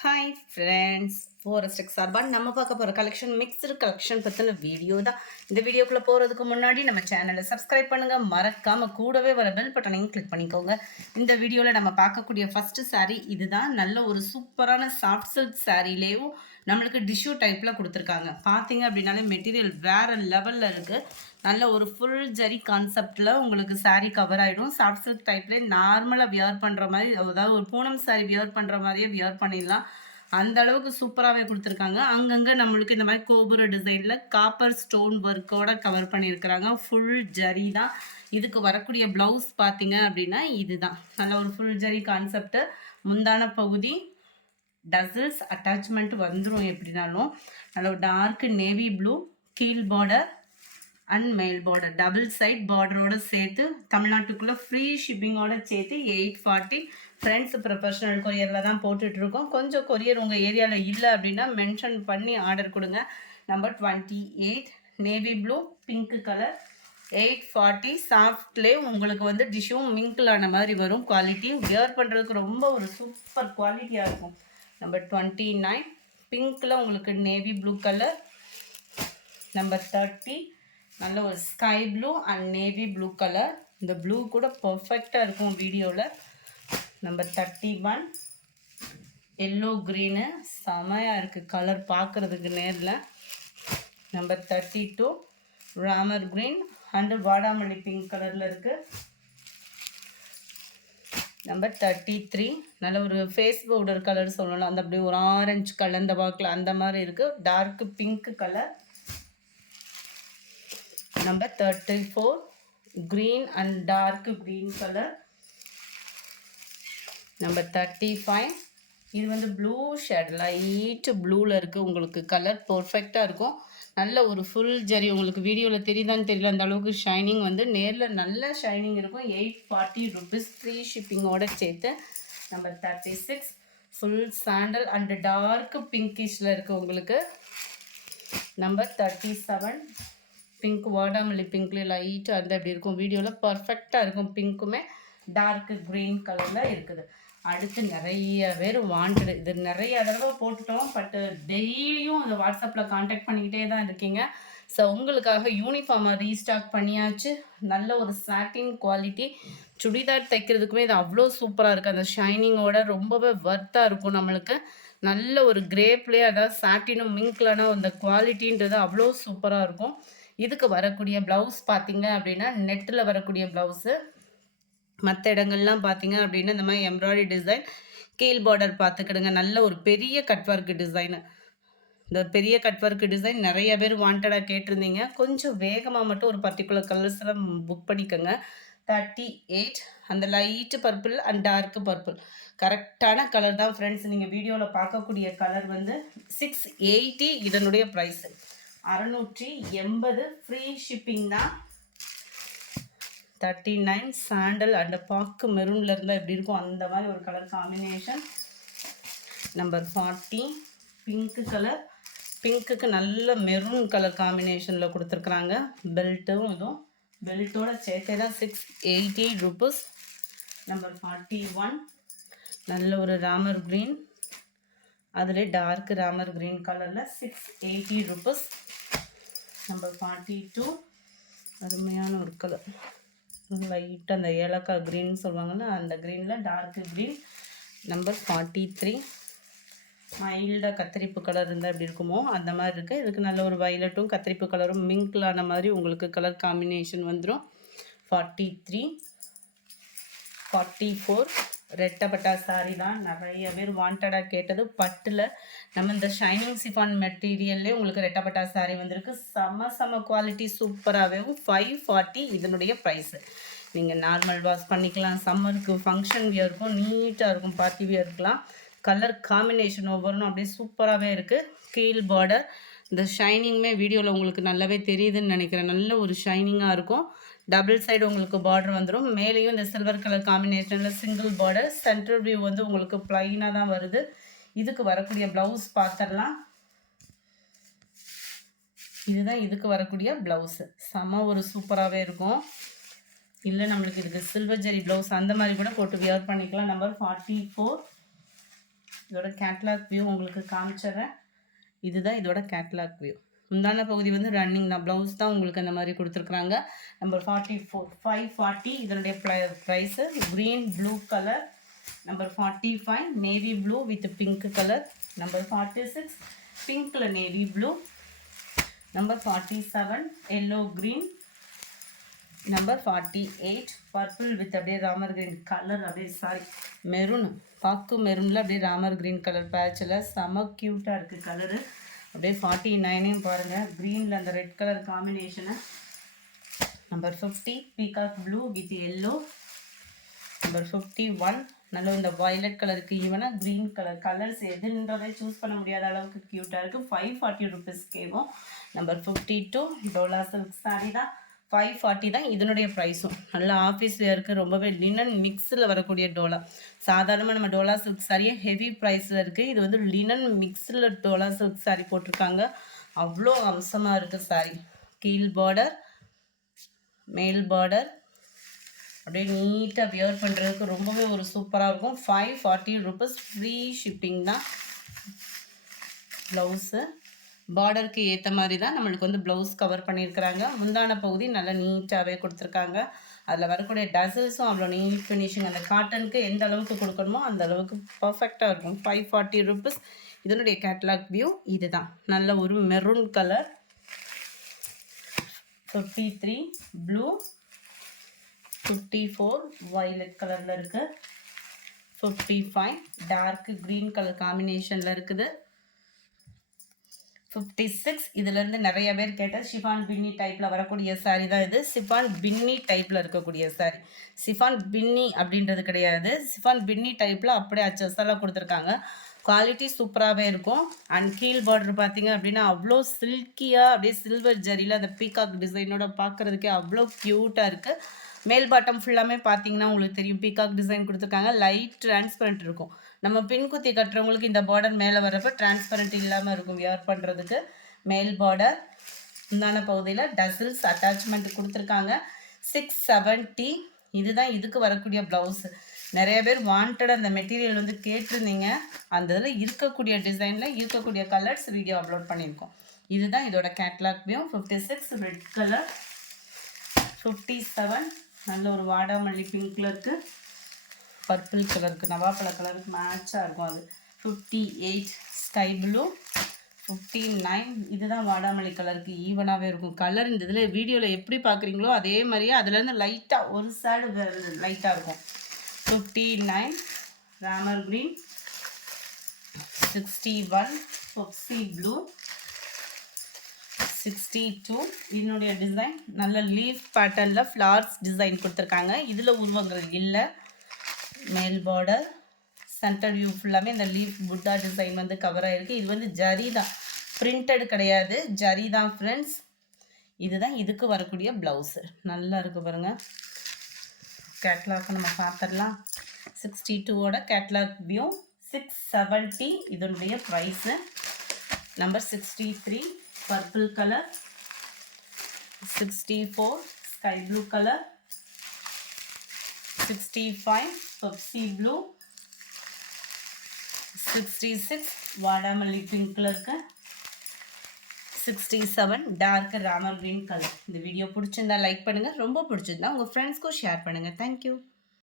Hi friends, forest சார்பாக நம்ம பார்க்க போகிற கலெக்ஷன் மிக்சடு கலெக்ஷன் பற்றின வீடியோ தான். இந்த வீடியோக்குள்ளே போகிறதுக்கு முன்னாடி நம்ம சேனலை சப்ஸ்கிரைப் பண்ணுங்கள், மறக்காமல் கூடவே வர பெல் பட்டனையும் கிளிக் பண்ணிக்கோங்க. இந்த வீடியோவில் நம்ம பார்க்கக்கூடிய ஃபஸ்ட்டு சாரீ இதுதான். நல்ல ஒரு சூப்பரான சாஃப்ட் சில்க் சாரீலேயும் நம்மளுக்கு டிஷ்யூ டைப்பில் கொடுத்துருக்காங்க. பார்த்தீங்க அப்படின்னாலே மெட்டீரியல் வேறு லெவலில் இருக்குது. நல்ல ஒரு ஃபுல் ஜரி கான்செப்டில் உங்களுக்கு சாரீ கவர் ஆகிடும். சாஃப்ட் சில்க் டைப்லேயே நார்மலாக வியர் பண்ணுற மாதிரி, அதாவது ஒரு பூனம் சாரீ வியர் பண்ணுற மாதிரியே வியர் பண்ணிடலாம். அந்த அளவுக்கு சூப்பராகவே கொடுத்துருக்காங்க. அங்கங்கே நம்மளுக்கு இந்த மாதிரி கோபுர டிசைனில் காப்பர் ஸ்டோன் ஒர்க்கோட கவர் பண்ணியிருக்கிறாங்க. ஃபுல் ஜரி தான். இதுக்கு வரக்கூடிய ப்ளவுஸ் பார்த்தீங்க அப்படின்னா இதுதான். நல்ல ஒரு ஃபுல் ஜரி கான்செப்டு. முந்தான பகுதி டசல்ஸ் அட்டாச்மெண்ட் வந்துடும். எப்படினாலும் நல்ல ஒரு டார்க் நேவி ப்ளூ கீழ் பார்டர் அண்ட் மேல் பார்டர், டபுள் சைட் பார்டரோடு சேர்த்து தமிழ்நாட்டுக்குள்ளே ஃப்ரீ ஷிப்பிங்கோட சேர்த்து 840. ஃப்ரெண்ட்ஸ் ப்ரொஃபஷனல் கொரியரில் தான் போட்டுட்ருக்கோம். கொஞ்சம் கொரியர் உங்கள் ஏரியாவில் இல்லை அப்படின்னா மென்ஷன் பண்ணி ஆர்டர் கொடுங்க. Number 28 navy blue pink colour 840. சாஃப்ட்லேயே உங்களுக்கு வந்து டிஷ்யூம் மிங்கிளான மாதிரி வரும். குவாலிட்டி வியர் பண்ணுறதுக்கு ரொம்ப ஒரு சூப்பர் குவாலிட்டியாக இருக்கும். நம்பர் 29 பிங்க்கில் உங்களுக்கு நேவி ப்ளூ கலர். நம்பர் 30 நல்ல ஒரு sky blue and navy blue colour. இந்த ப்ளூ கூட பர்ஃபெக்டாக இருக்கும் வீடியோவில். நம்பர் 31 எல்லோ க்ரீனு செமையாக இருக்குது கலர் பார்க்குறதுக்கு நேரில். நம்பர் 32 ராமர் க்ரீன் அண்ட் வாடாமல்லி பிங்க் கலரில் இருக்குது. நம்பர் 33 நல்ல ஒரு ஃபேஸ் பவுடர் கலர் சொல்லலாம். அந்த அப்படி ஒரு ஆரஞ்சு கலர் இந்த வாக்கில் அந்த மாதிரி இருக்குது. Dark pink colour. Number 34 green and dark green color. Number 35 இது வந்து ப்ளூ ஷேட், லைட் ப்ளூவில் இருக்குது. உங்களுக்கு கலர் பர்ஃபெக்டாக இருக்கும். நல்ல ஒரு ஃபுல் ஜரி. உங்களுக்கு வீடியோவில் தெரியுதான்னு தெரியல, அந்த அளவுக்கு ஷைனிங் வந்து நேரில் நல்ல ஷைனிங் இருக்கும். 840 rupees ஃப்ரீ ஷிப்பிங்கோடு சேர்த்து. Number 36 full sandal and dark பிங்கிஷில் இருக்குது உங்களுக்கு. நம்பர் 37 பிங்க் வாடாமல்லி பிங்க்லேயே லைட்டாக அந்த அப்படி இருக்கும். வீடியோவில் பர்ஃபெக்டாக இருக்கும். பிங்க்குமே டார்க் க்ரீன் கலரில் இருக்குது. அடுத்து நிறைய பேர் வாண்டடு. இது நிறைய தடவை போட்டுட்டோம். பட்டு டெய்லியும் அந்த வாட்ஸ்அப்பில் காண்டாக்ட் பண்ணிக்கிட்டே தான் இருக்கீங்க. ஸோ உங்களுக்காக யூனிஃபார்மை ரீஸ்டாக் பண்ணியாச்சு. நல்ல ஒரு சாட்டின் குவாலிட்டி. சுடிதார் தைக்கிறதுக்குமே இது அவ்வளோ சூப்பராக இருக்குது. அந்த ஷைனிங்கோட ரொம்பவே ஒர்த்தாக இருக்கும் நம்மளுக்கு. நல்ல ஒரு கிரேப்லேயே, அதாவது சாட்டினும் மிங்க்லனா அந்த குவாலிட்டின்றது அவ்வளோ சூப்பராக இருக்கும். இதுக்கு வரக்கூடிய ப்ளவுஸ் பார்த்தீங்க அப்படின்னா நெட்டில் வரக்கூடிய ப்ளவுஸு. மற்ற இடங்கள்லாம் பார்த்தீங்க அப்படின்னா இந்த மாதிரி எம்ப்ராய்டரி டிசைன், கீழ் பார்டர் பார்த்துக்கிடுங்க. நல்ல ஒரு பெரிய கட் ஒர்க் டிசைனு. இந்த பெரிய கட் ஒர்க் டிசைன் நிறைய பேர் வாண்டடாக கேட்டிருந்தீங்க. கொஞ்சம் வேகமாக மட்டும் ஒரு பர்டிகுலர் கலர்ஸில் புக் பண்ணிக்கோங்க. 38 அந்த light purple and dark purple கரெக்டான கலர் தான் ஃப்ரெண்ட்ஸ். நீங்கள் வீடியோவில் பார்க்கக்கூடிய கலர் வந்து 680. இதனுடைய ப்ரைஸு 680 ஃப்ரீ ஷிப்பிங் தான். 39 சாண்டல் அண்ட் பாக்கு மெரூனில் இருந்தால் எப்படி இருக்கும் அந்த மாதிரி ஒரு colour combination. Number 40 pink colour. பிங்க்குக்கு நல்ல மெரூன் கலர் காம்பினேஷனில் கொடுத்துருக்குறாங்க. பெல்ட்டும் இதுவும் பெல்ட்டோட சேர்த்தே தான் 680 rupees. நம்பர் 41 நல்ல ஒரு ராமர் க்ரீன், அதில் டார்க் ராமர் க்ரீன் கலரில் 680 rupees. நம்பர் 42 அருமையான ஒரு கலர், லைட்டாக அந்த ஏலக்காய் க்ரீன் சொல்லுவாங்கன்னா அந்த க்ரீனில் டார்க் க்ரீன். நம்பர் 43 மைல்டாக கத்திரிப்பு கலர் இருந்தால் எப்படி இருக்குமோ அந்த மாதிரி இருக்குது. இதுக்கு நல்ல ஒரு வயலட்டும் கத்திரிப்பு கலரும் மிங்கிளான மாதிரி உங்களுக்கு கலர் காம்பினேஷன் வந்துடும். 43 44 ரெட்டப்பட்டா சாரி தான் நிறைய பேர் வாண்டடாக கேட்டது. பட்டில் நம்ம இந்த ஷைனிங் சிஃபான் மெட்டீரியல்லே உங்களுக்கு ரெட்டப்பட்டா சாரி வந்திருக்கு. செம குவாலிட்டி சூப்பராகவும் 540 இதனுடைய ப்ரைஸு. நீங்கள் நார்மல் வாஷ் பண்ணிக்கலாம். சம்மருக்கு ஃபங்க்ஷன் வியருக்கும் நீட்டாக இருக்கும். பார்ட்டி வியருக்கலாம். கலர் காம்பினேஷன் ஒவ்வொன்றும் அப்படியே சூப்பராகவே இருக்குது. கீழ் பார்டர் இந்த ஷைனிங்குமே வீடியோவில் உங்களுக்கு நல்லாவே தெரியுதுன்னு நினைக்கிறேன். நல்ல ஒரு ஷைனிங்காக இருக்கும். டபுள் சைடு உங்களுக்கு பார்டர் வந்துடும். மேலேயும் இந்த சில்வர் கலர் காம்பினேஷனில் சிங்கிள் பார்டர். சென்ட்ரல் வியூ வந்து உங்களுக்கு ப்ளைனாக தான் வருது. இதுக்கு வரக்கூடிய ப்ளவுஸ் பார்த்துடலாம். இதுதான் இதுக்கு வரக்கூடிய ப்ளவுஸு. செம ஒரு சூப்பராகவே இருக்கும். இல்லை நம்மளுக்கு இதுக்கு சில்வர் ஜெரி ப்ளவுஸ் அந்த மாதிரி கூட போட்டு வியர் பண்ணிக்கலாம். நம்பர் 44 இதோட கேட்லாக் வியூ உங்களுக்கு காமிச்சிடுறேன். இதுதான் இதோட கேட்லாக் வியூ. முந்தான பகுதி வந்து ரன்னிங் தான், ப்ளவுஸ் தான் உங்களுக்கு அந்த மாதிரி கொடுத்துருக்குறாங்க. நம்பர் 44 540 இதனுடைய price. Green blue colour. Number 45 navy blue with pink colour. Number 46 பிங்க்கில் navy blue. Number 47 yellow green. Number 48 purple with அப்படியே ராமர் கிரீன் கலர், அப்படியே சாரி மெரூன், பாக்கு மெரூனில் அப்படியே ராமர் கிரீன் கலர் பேட்சில் செம க்யூட்டாக இருக்குது கலரு. அப்படியே 49 பாருங்கள், க்ரீனில் அந்த red colour combination. Number 50 peacock blue with yellow. Number 51 நல்ல இந்த வயலட் கலருக்கு ஈவனாக க்ரீன் கலர். கலர்ஸ் எதுன்றதை சூஸ் பண்ண முடியாத அளவுக்கு க்யூட்டாக இருக்குது. 540 ருபீஸ் கேவும். நம்பர் 52 டோலா சில்க் சாரீ தான். 540 தான் இதனுடைய ப்ரைஸும். நல்ல ஆஃபீஸ் வேருக்கு, ரொம்பவே லினன் மிக்ஸில் வரக்கூடிய டோலா. சாதாரணமாக நம்ம டோலா சில்க் சாரியே ஹெவி ப்ரைஸில் இருக்குது. இது வந்து லினன் மிக்ஸில் டோலா சில்க் சாரி போட்டிருக்காங்க. அவ்வளோ அம்சமாக இருக்குது சாரி. கீழ் பார்டர், மேல் பார்டர், அப்படியே நீட்டாக வியர் பண்ணுறதுக்கு ரொம்பவே ஒரு சூப்பராக இருக்கும். 540 ருபீஸ், ஃப்ரீ ஷிப்பிங் தான். ப்ளவுஸு பார்டருக்கு ஏற்ற மாதிரி தான் நம்மளுக்கு வந்து ப்ளவுஸ் கவர் பண்ணியிருக்கிறாங்க. முந்தான பகுதி நல்லா நீட்டாகவே கொடுத்துருக்காங்க. அதில் வரக்கூடிய டசல்ஸும் அவ்வளோ நீட் ஃபினிஷிங். அந்த காட்டனுக்கு எந்த அளவுக்கு கொடுக்கணுமோ அந்த அளவுக்கு பர்ஃபெக்டாக இருக்கும். 540 ருபீஸ். இதனுடைய கேட்லாக் வியூ இது தான். நல்ல ஒரு மெரூன் கலர். 53 ப்ளூ. 54 வயலட் கலரில் இருக்குது. 55 டார்க் க்ரீன் கலர் காம்பினேஷனில் இருக்குது. 56 இதிலேருந்து நிறைய பேர் கேட்டால் ஷிஃபான் பின்னி டைப்பில் வரக்கூடிய சாரீ தான் இது. சிஃபான் பின்னி டைப்பில் இருக்கக்கூடிய சாரீ. சிஃபான் பின்னி அப்படின்றது கிடையாது, சிஃபான் பின்னி டைப்பில் அப்படியே அச்சஸெல்லாம் கொடுத்துருக்காங்க. குவாலிட்டி சூப்பராகவே இருக்கும். அண்ட் கீழ் பார்டர் பார்த்தீங்க அப்படின்னா அவ்வளோ சில்கியாக அப்படியே சில்வர் ஜரியில் அந்த பீகாக் டிசைனோட பார்க்குறதுக்கே அவ்வளோ க்யூட்டாக இருக்குது. மேல் பாட்டம் ஃபுல்லாமே பார்த்தீங்கன்னா உங்களுக்கு தெரியும் பீகாக் டிசைன் கொடுத்துருக்காங்க. லைட் டிரான்ஸ்பரண்ட் இருக்கும். நம்ம பின் குத்தி கட்டுறவங்களுக்கு இந்த பார்டர் மேலே வரப்போ டிரான்ஸ்பரண்ட் இல்லாமல் இருக்கும் வியர் பண்ணுறதுக்கு. மேல் பார்டர் முந்தான பகுதியில் டசில்ஸ் அட்டாச்மெண்ட் கொடுத்துருக்காங்க. 670 இதுதான் இதுக்கு வரக்கூடிய ப்ளவுஸு. நிறைய பேர் வாண்டட் அந்த மெட்டீரியல் வந்து கேட்டிருந்தீங்க. அந்த இதில் இருக்கக்கூடிய டிசைனில் இருக்கக்கூடிய கலர்ஸ் வீடியோ அப்லோட் பண்ணியிருக்கோம். இதுதான் இதோட கேட்லாக் வியூ. 56 red colour. 57 நல்ல ஒரு வாடாமல்லி பிங்க்கில் இருக்குது. பர்பிள் கலருக்கு நவாப்பழ கலருக்கு மேட்சாக இருக்கும் அது. 58 ஸ்கை ப்ளூ. 59 இதுதான் வாடாமல்லி கலருக்கு ஈவனாகவே இருக்கும் கலர். இந்த இதில் வீடியோவில் எப்படி பார்க்குறீங்களோ அதே மாதிரியே அதுலேருந்து லைட்டாக ஒரு சைடு லைட்டாக இருக்கும். 59 ராமர் க்ரீன். 61 பொப்சி ப்ளூ. 62 இதனுடைய டிசைன் நல்ல லீஃப் பேட்டர்னில் ஃப்ளார்ஸ் டிசைன் கொடுத்துருக்காங்க. இதில் உருவங்கள் இல்லை. மேல் பார்டர் சென்டர் வியூ ஃபுல்லாமே இந்த லீஃப் புட்டா டிசைன் வந்து கவர் ஆகிருக்கு. இது வந்து ஜரி தான், பிரிண்டட் கிடையாது, ஜரி தான் ஃப்ரெண்ட்ஸ். இதுதான் இதுக்கு வரக்கூடிய ப்ளவுஸு. நல்லா இருக்குது பாருங்கள். கேட்லாக் நம்ம பார்த்துடலாம். 62ஓட கேட்லாக் வியூ. 670 இதனுடைய price. Number 63 purple colour. 64 sky blue colour. 65 Pepsi blue. 66 வாடாமல்லி பிங்க் கலருக்கு. 67 டார்க் ராமர் கிரீன் கலர். இந்த வீடியோ பிடிச்சிருந்தா லைக் பண்ணுங்கள், ரொம்ப பிடிச்சிருந்தா உங்கள் ஃப்ரெண்ட்ஸ்க்கும் ஷேர் பண்ணுங்கள். தேங்க்யூ.